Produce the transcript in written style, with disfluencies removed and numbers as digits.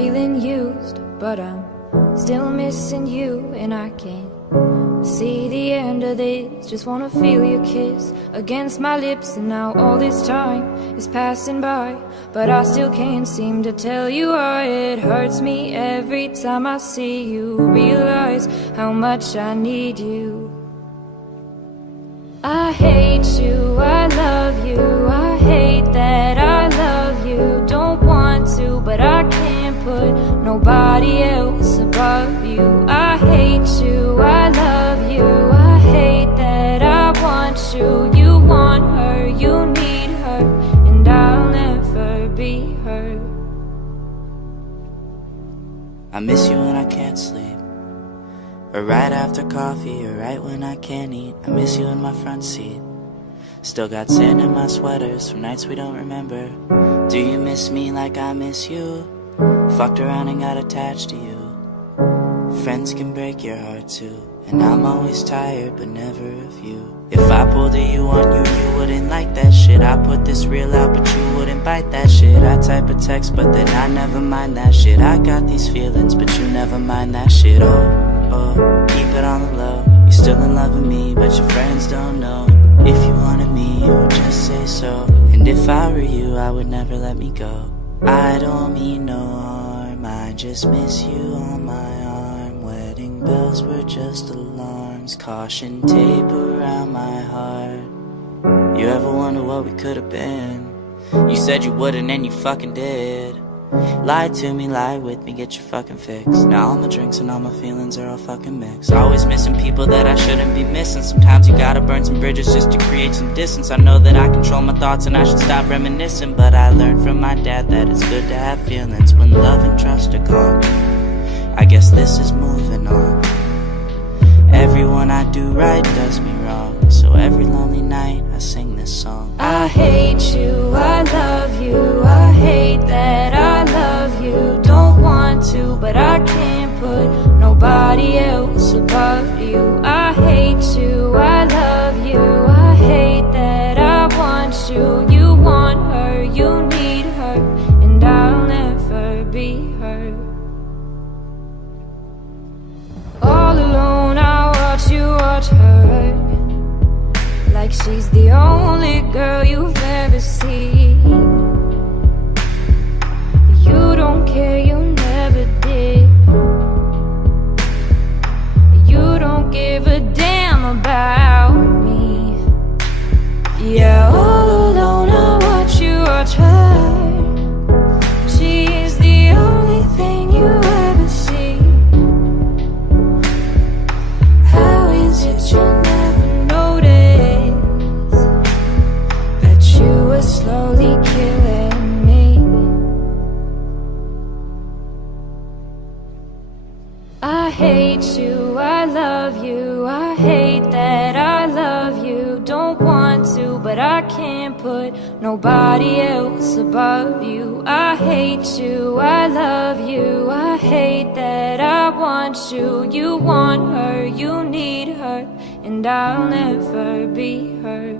feeling used, but I'm still missing you, and I can't see the end of this. Just wanna feel your kiss against my lips, and now all this time is passing by, but I still can't seem to tell you why. It hurts me every time I see you, realize how much I need you. I hate you, I love you, I hate that I love you. Don't want to, but I can't put nobody else above you. I hate you, I love you, I hate that I want you. You want her, you need her, and I'll never be her. I miss you when I can't sleep, or right after coffee, or right when I can't eat. I miss you in my front seat. Still got sand in my sweaters from nights we don't remember. Do you miss me like I miss you? Fucked around and got attached to you. Friends can break your heart too, and I'm always tired but never of you. If I pulled a you on you, you wouldn't like that shit. I put this real out but you wouldn't bite that shit. I type a text but then I never mind that shit. I got these feelings but you never mind that shit. Oh, keep it on the low. You're still in love with me but your friends don't know. If you wanted me, you would just say so. And if I were you, I would never let me go. I don't mean no harm, I just miss you on my arm. Wedding bells were just alarms, caution tape around my heart. You ever wonder what we could have been? You said you wouldn't and you fucking did. Lie to me, lie with me, get your fucking fix. Now all my drinks and all my feelings are all fucking mixed. Always missing people that I shouldn't be missing. Sometimes you gotta burn some bridges just to create some distance. I know that I control my thoughts and I should stop reminiscing, but I learned from my dad that it's good to have feelings when love and trust are gone. I guess this is moving on. Everyone I do right does me wrong, so every lonely night I sing this song. I hate you, I love you, I hate that I love you. Don't want to, but I can't put nobody else above you. I hate you, I love you, I hate that I want you. You want her, you need her, and I'll never be her. All alone I watch you watch her, like she's the only girl you've ever seen. You don't care, you never did. You don't give a damn about me. Yeah, all alone I watch you watch her. She's the only thing you ever see. How is it you never notice that you were slowly killing me? I hate you, I love you, I hate that I love you. Don't want to, but I can't put nobody else above you. I hate you, I love you, I hate that I want you. You want her, you need her, and I'll never be her.